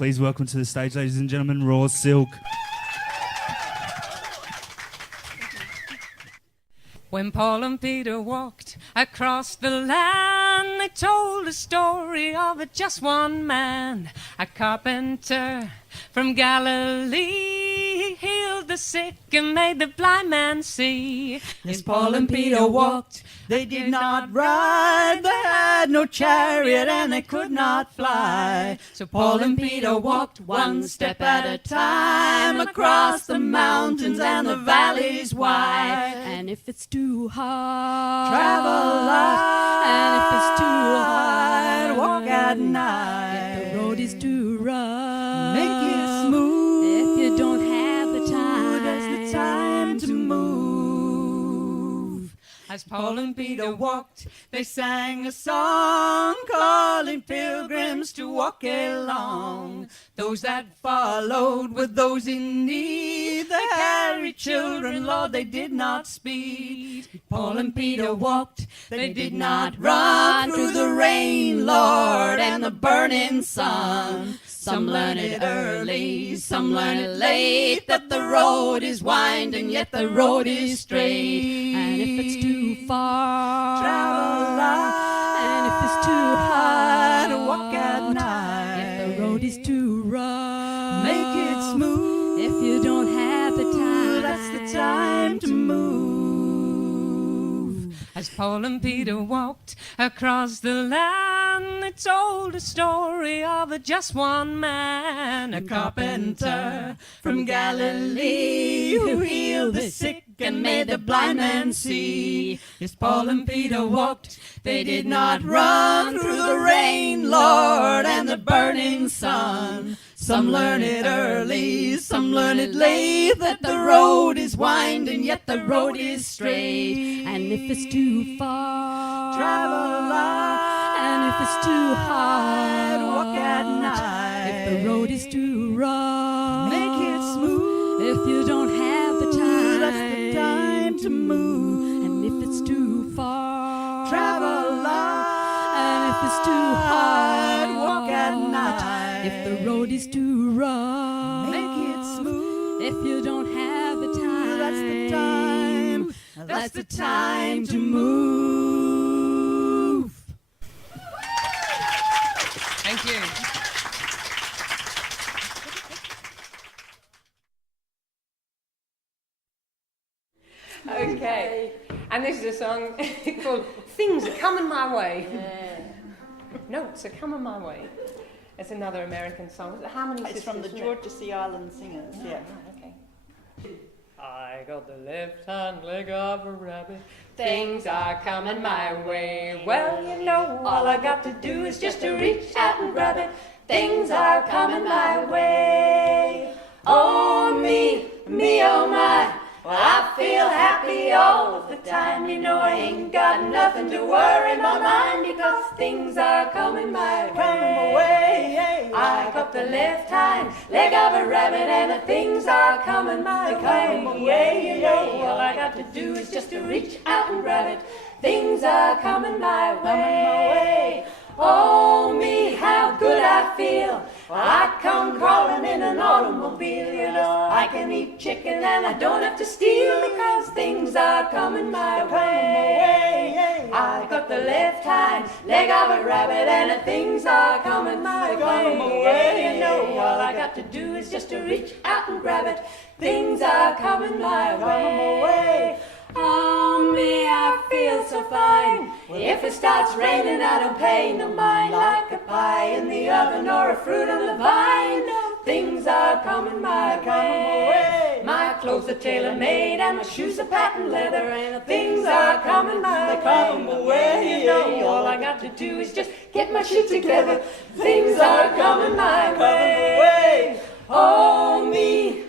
Please welcome to the stage, ladies and gentlemen, Raw Silk. When Paul and Peter walked across the land, they told a story of just one man, a carpenter from Galilee. He healed the sick and made the blind man see. Yes, Paul and Peter walked, they did not ride, they had no chariot and they could not fly. So Paul and Peter walked one step at a time across the mountains and the valleys wide. And if it's too hard, travel light, and if it's too hard, walk at night. If the road is too rough, make it smooth. If you don't have the time, that's the time to move. As Paul and Peter walked, they sang a song calling pilgrims to walk along. Those that followed were those in need. They carried children, Lord, they did not speed. Paul and Peter walked, they did not run through the rain, Lord, and the burning sun. Some learn it early, some learn it late, that the road is winding, yet the road is straight. And if it's too far, travel light, and if it's too hard, walk at night. If the road is too rough, make it smooth. If you don't have the time, that's the time to move. As Paul and Peter walked across the land, they told a story of just one man, a carpenter from Galilee, who healed the sick and made the blind man see. Yes, Paul and Peter walked, they did not run through the rain, Lord, and the burning sun. Some learn it early, some learn it late, that the road is winding, yet the road is straight. And if it's too far, travel light, and if it's too hard, walk at night. If the road is too rough, make it smooth. If you don't have the time, that's the time to move. And if it's too far, travel light, and if it's too hard, walk at night. If the road is too rough, make it smooth. If you don't have the time, that's the time. That's the time to move. Thank you. Okay, and this is a song called Things Are Coming My Way. Notes Are Coming My Way. It's another American song. How many sisters? It's from the Georgia Sea Island Singers, yeah. Okay. I got the left hind leg of a rabbit. Things are coming my way. Well, you know, all I got to do is just to reach out and grab it. Things are coming my way. Oh, me, oh my. Well, I feel happy all of the time. You know, I ain't got nothing to worry my mind, because things are coming my way. I got the left hind leg of a rabbit, and the things are coming my way. You know, all I got to do is just to reach out and grab it. Things are coming my way. Oh, me, how good I feel. Well, I come crawling in an automobile, you know. I can eat chicken and I don't have to steal, because things are coming my way. I got the left hind leg of a rabbit, and the things are coming my way. You know, all I got to do is just to reach out and grab it. Things are coming my way. Oh, me, I feel so fine. If it starts raining, I don't pay no mind. Like a pie in the oven or a fruit on the vine, things are coming my way. My clothes are tailor-made and my shoes are patent leather, and things are coming my way. You know, all I got to do is just get my shit together. Things are coming my way. Oh, me,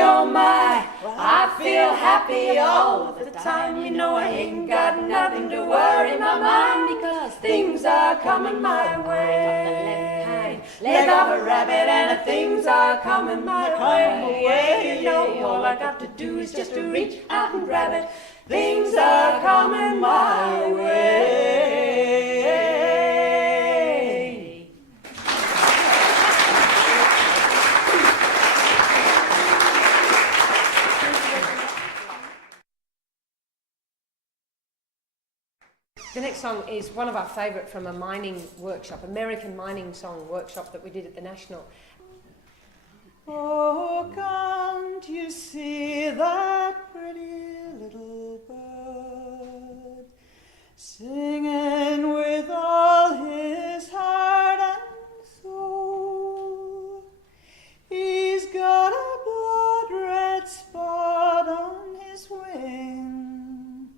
oh my. I feel happy all of the time. You know, I ain't got nothing to worry my mind, because things are coming my way. Leg of a rabbit, and things are coming my way. You know, all I got to do is just to reach out and grab it. Things are coming my way. next song is one of our favourite from a mining workshop, American mining song workshop that we did at the National. Oh, can't you see that pretty little bird singing with all his heart and soul? He's got a blood-red spot on his wing,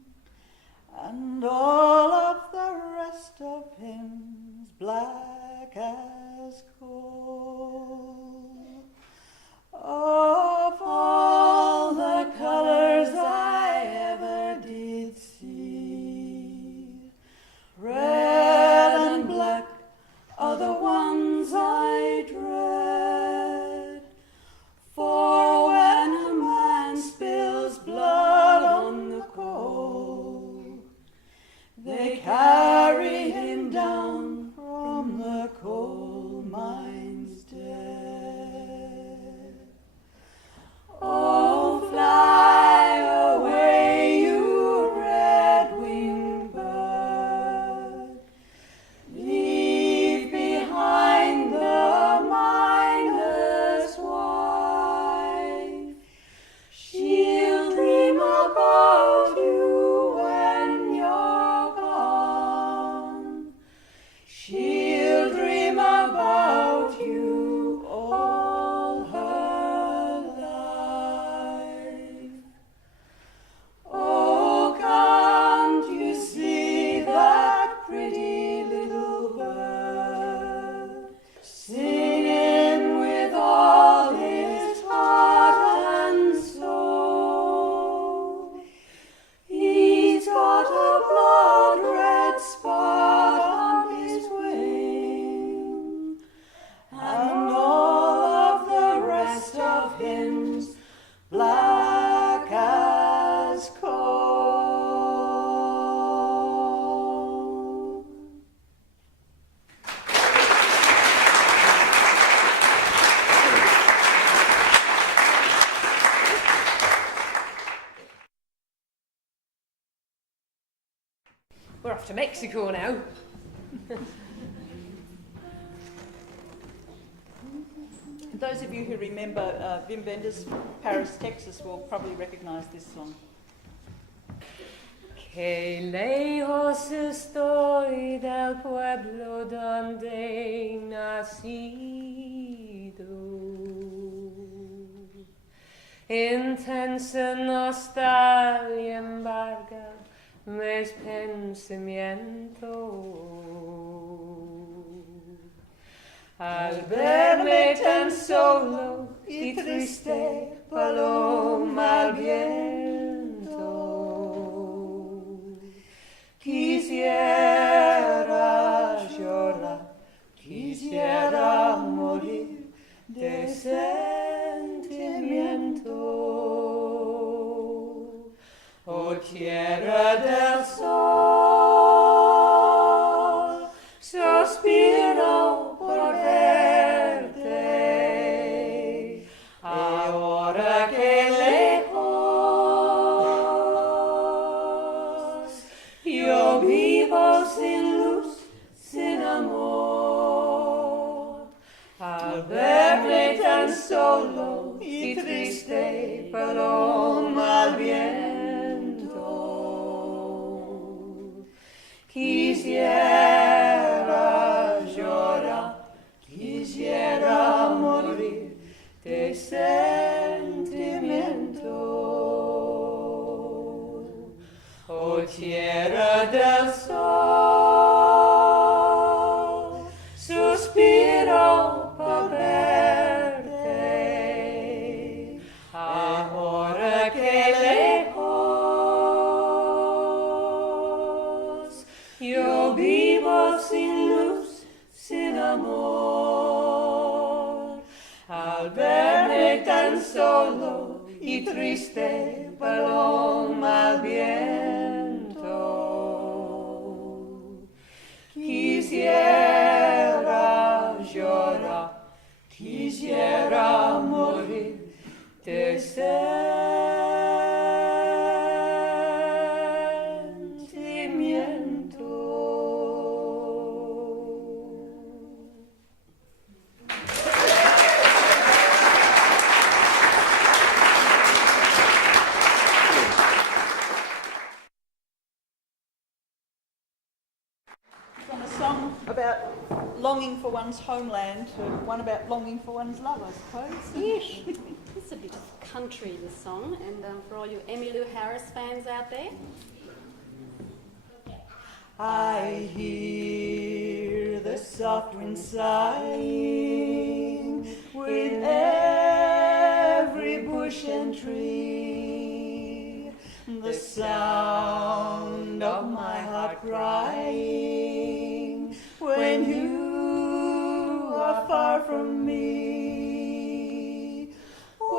and all of the rest of him's black as coal. Of all the colors I ever did see, red and black are the ones I dread. For when a man spills blood on the coal, they carry him down from the coal mine's dead. Oh, fly away, you red-winged bird. Leave behind the miner's wife. She'll dream about you when you're gone. She'll dream about you all her life. Oh, can't you see that pretty little bird singing with all his heart and soul? He's got a blood-red spot on his wing, and all of the rest of him's black as coal. We're off to Mexico now. Those of you who remember Wim Wenders' Paris, Texas will probably recognise this song. Que lejos estoy del pueblo donde he nacido. Intensa nostalgia embarga mis pensamientos. Al verme tan solo y triste, paloma al viento, quisiera llorar, quisiera morir de sentimiento. Oh, tierra del sol, suspiro por verte, ahora que lejos yo vivo sin luz, sin amor. Al verme tan solo y triste, paloma al viento, quisiera llorar, quisiera morir de sentimiento. Oh, tierra del sol, suspiro por verte, ahora que lejos yo vivo sin luz, sin amor. Al verme tan solo y triste, paloma al viento, quisiera llorar, quisiera morir de sentimiento. one's homeland to one about longing for one's love, I suppose. Yes, it's a bit of country, this song, and for all you Emmy Lou Harris fans out there. I hear the soft wind sighing with every bush and tree, the sound of my heart crying when you are far from me. When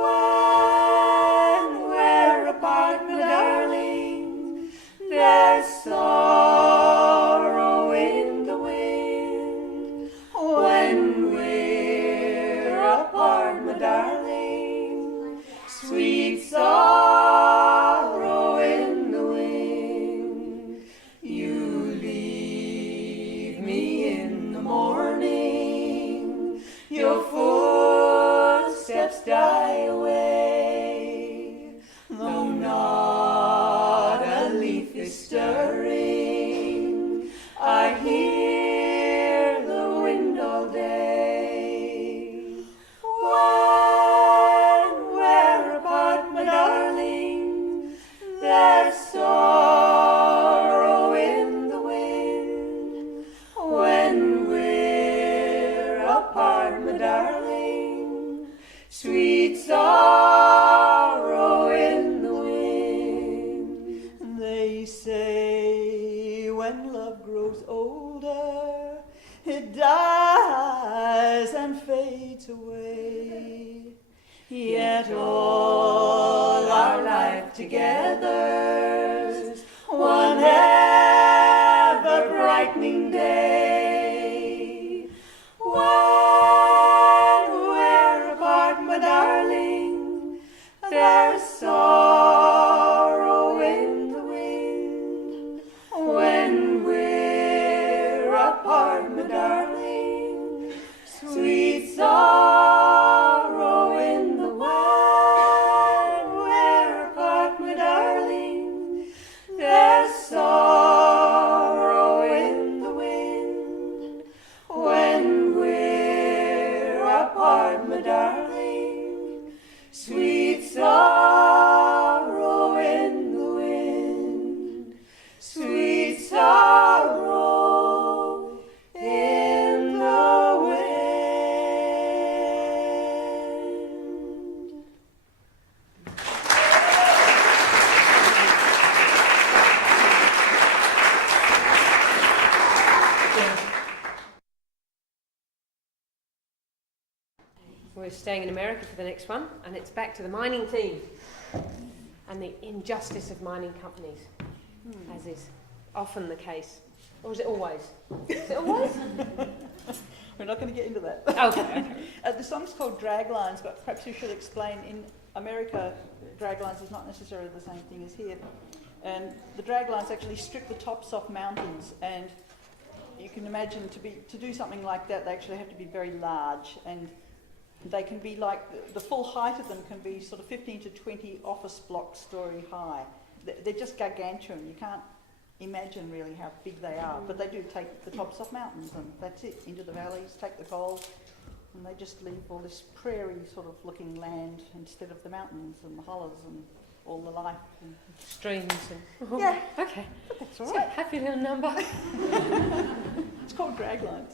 we're apart, my darling, there's sorrow in the wind. When we're apart, my darling, sweet sorrow in the wind. You leave me in the morning, your footsteps die away, though not a leaf is stirring, I hear the wind all day. When we're apart, my darling, there's sorrow in the wind. When we're apart, my darling, sweet sorrow in the wind. They say when love grows older, it dies and fades away. Yet all our life together's one ever-brightening day. When we're apart, my darling, there's sorrow in the wind. When we're apart, my darling, sweet sorrow in the wind. We're apart, my darling, there's sorrow in the wind. When we're apart, my darling, sweet sorrow in the wind. Sweet sorrow in the wind. We're staying in America for the next one, and it's back to the mining theme and the injustice of mining companies, as is often the case. Or is it always? Is it always? We're not going to get into that. Okay. The song's called Drag Lines, but perhaps you should explain, in America, drag lines is not necessarily the same thing as here. And the drag lines actually strip the tops off mountains, and you can imagine to do something like that, they actually have to be very large, and they can be like, the full height of them can be sort of 15 to 20 office block story high. They're just gargantuan. You can't imagine really how big they are, but they do take the tops off mountains, and that's it, into the valleys, take the coal, and they just leave all this prairie sort of looking land instead of the mountains and the hollows and all the life. And Streams and... yeah, Okay. but that's all So, right. happy little number. It's called Drag Lines.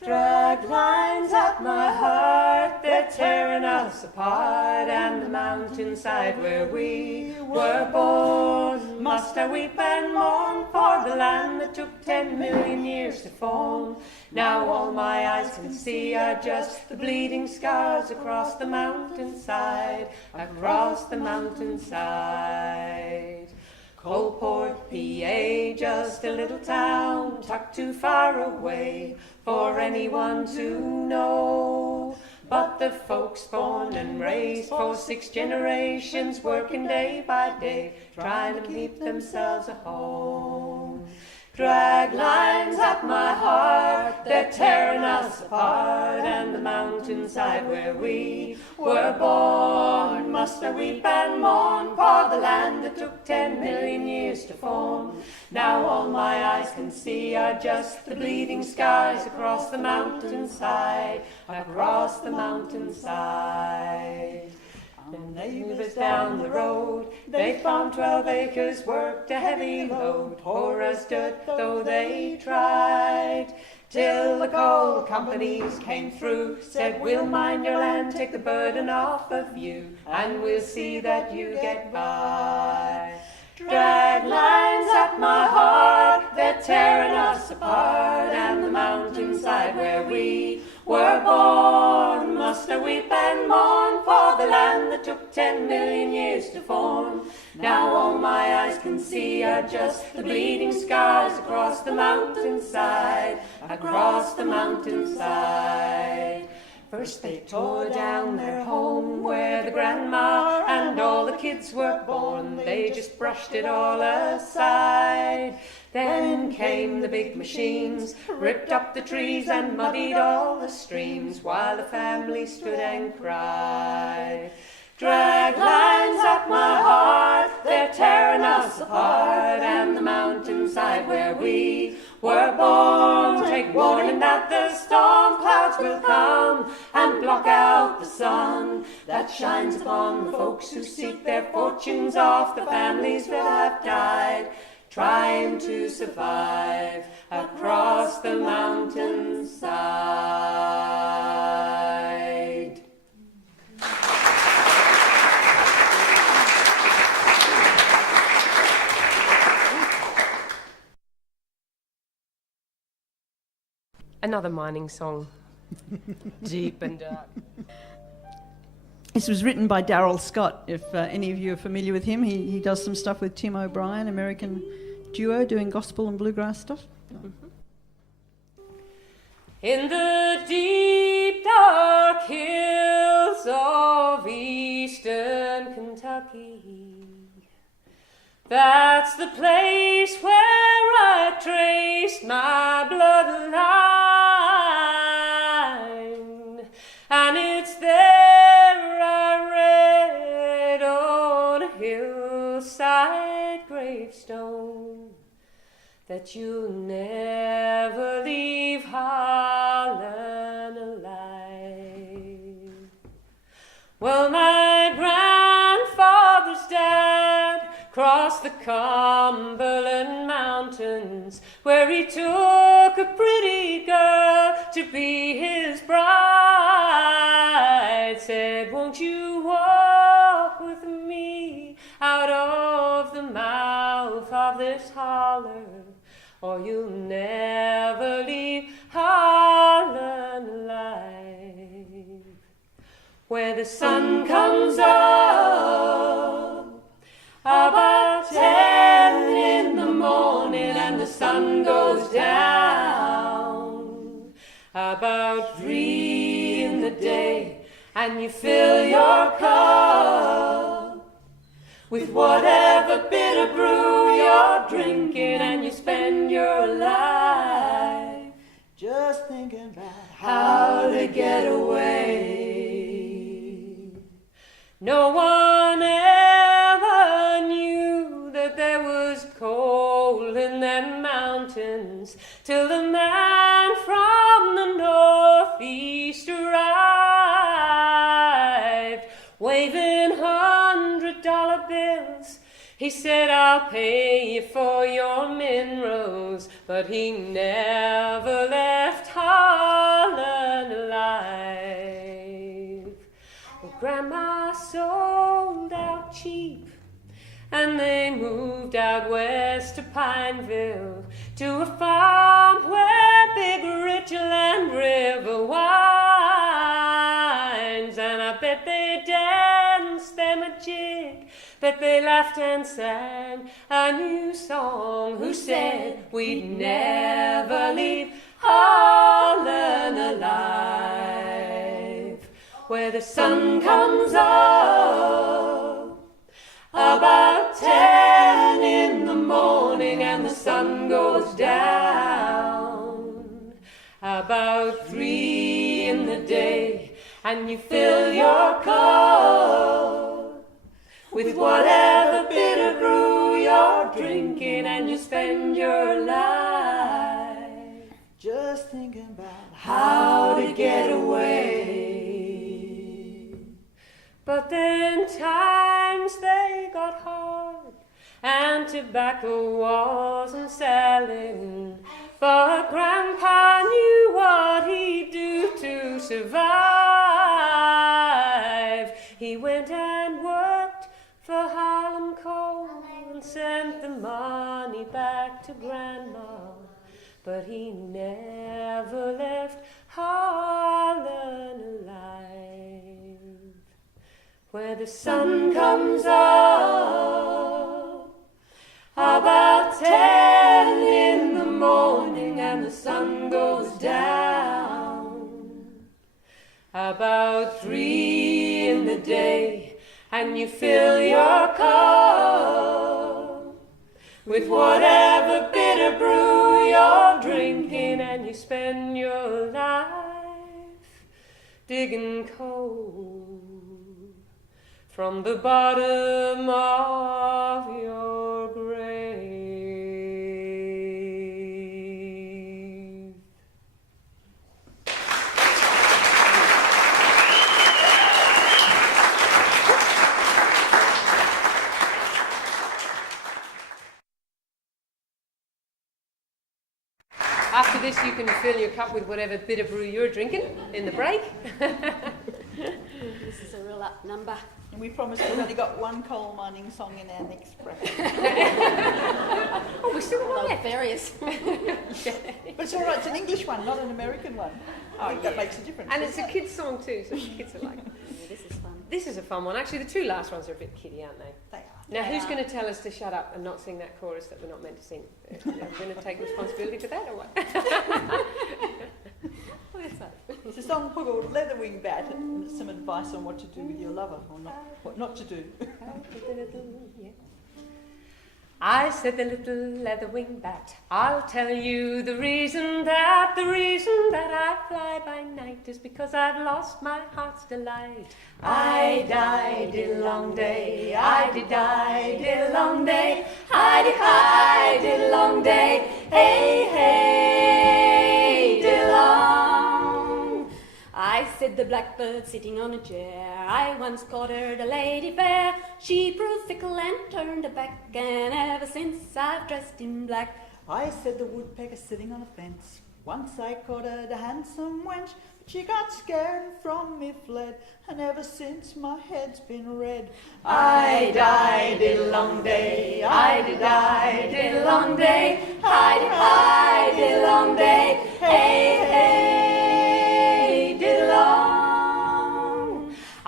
Drag lines at my heart, they're tearing us apart, and the mountainside where we were born. Must I weep and mourn for the land that took 10 million years to form? Now all my eyes can see are just the bleeding scars across the mountainside, across the mountainside. Coalport, PA, just a little town tucked too far away for anyone to know. But the folks born and raised for 6 generations, working day by day, trying to keep themselves a home. Drag lines at at my heart, they're tearing us apart, and the mountainside where we were born must I weep and mourn for the land that took 10 million years to form. Now all my eyes can see are just the bleeding skies across the mountainside, across the mountainside. The neighbours down the road, they found 12 acres, worked a heavy load, poor as dirt though they tried, till the coal companies came through, said we'll mine your land, take the burden off of you, and we'll see that you get by. Drag lines at my heart, they're tearing us apart, and the mountainside where we were born must I weep and mourn for the land that took 10 million years to form. Now all my eyes can see are just the bleeding scars across the mountainside, across the mountainside. First they tore down their home where the grandma and all the kids were born. They just brushed it all aside. Then came the big machines, ripped up the trees and muddied all the streams, while the family stood and cried. Drag lines at my heart, they're tearing us apart, and the mountainside where we were born take warning that the storm clouds will come and block out the sun that shines upon the folks who seek their fortunes off the families that have died, trying to survive across the mountainside. Another mining song, deep and dark. This was written by Darrell Scott, if any of you are familiar with him. He does some stuff with Tim O'Brien, American duo, doing gospel and bluegrass stuff. In the deep dark hills of eastern Kentucky, that's the place where I traced my bloodline, and it's there I read on a hillside gravestone that you'll never leave Harlan alive. Well, my grandfather's dad crossed the Cumberland Mountains, where he took a pretty girl to be his bride. Said, won't you walk with me out of the mouth of this holler, or you'll never leave Harlan alive. Where the sun comes up about 10 in the morning, and the sun goes down about 3 in the day, and you fill your cup with whatever bitter brew you're drinking, and you spend your life just thinking about how to get away. No one ever knew that there was coal in them mountains till the man from the northeast arrived, waving $100 bills. He said, I'll pay you for your minerals, but he never left Harlan alive. Well, Grandma sold out cheap, and they moved out west to Pineville, to a farm where big Richland River winds. And I bet they danced them a jig, bet they laughed and sang a new song, who said we'd never leave Harlan alive. Where the sun comes up about 10 in the morning, and the sun goes down and you fill your cup with whatever bitter brew you're drinking, and you spend your life just thinking about how to get away. But then times they got hard, and tobacco wasn't selling, but Grandpa knew what he'd do to survive. He went and worked for Harlan Coal and sent the money back to Grandma, but he never left Harlan alive. Where the sun comes up about 10 in the morning, and the sun goes down about 3 in the day, and you fill your cup with whatever bitter brew you're drinking, and you spend your life digging coal from the bottom of your grave. After this, you can fill your cup with whatever bitter brew you're drinking in the break. This is a real up number. And we promised we've only got one coal mining song in our next bracket. Oh, we still got Well, various. But it's all right, it's an English one, not an American one. I think that makes a difference. And it's a kid's song too, so kids are like, This is fun. this is a fun one. Actually, the two last ones are a bit kiddie, aren't they? They are. Now, who's going to tell us to shut up and not sing that chorus that we're not meant to sing? Are we going to take responsibility for that or what? What is that? It's a song called Leatherwing Bat, and it's some advice on what to do with your lover, or not, what not to do. I said the little leather-winged bat, I'll tell you the reason that I fly by night is because I've lost my heart's delight. I died a long day, I did die a long day, I did a long day, hey, hey, did long. I said the blackbird sitting on a chair, I once caught her the lady fair. She proved fickle and turned her back, and ever since I've dressed in black. I said the woodpecker sitting on a fence, once I caught her the handsome wench, but she got scared and from me fled, and ever since my head's been red. I died a long day, I died a long day, I died a long day, hey, hey, did long.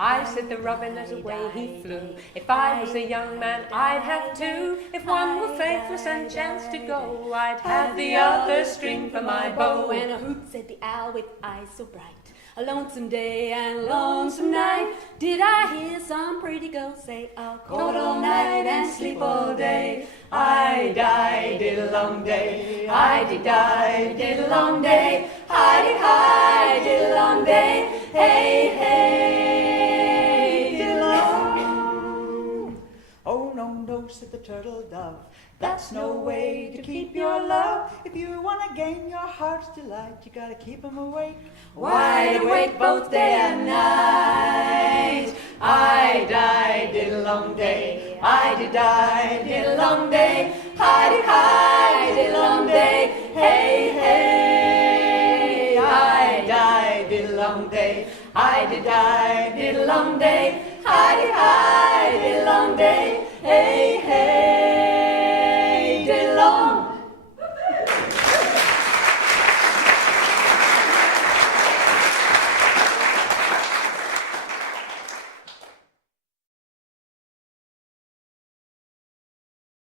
I said the robin as away he flew, if I was a young man I'd have two, if one were faithless and chanced to go, I'd have the other string for my bow. And a hoot, said the owl with eyes so bright, a lonesome day and a lonesome night, did I hear some pretty girl say, I'll court all night and sleep all day. I died a long day, I died a long day, I did a long day, hey, hey, did long. Oh no, no, said the turtle dove, that's no way to keep your love. If you want to gain your heart's delight, you gotta keep 'em awake. Wide awake both day and night. I died a long day, I died a long day, I did a long day, hey, hey. I died a long day, I died a long day, I did a long day.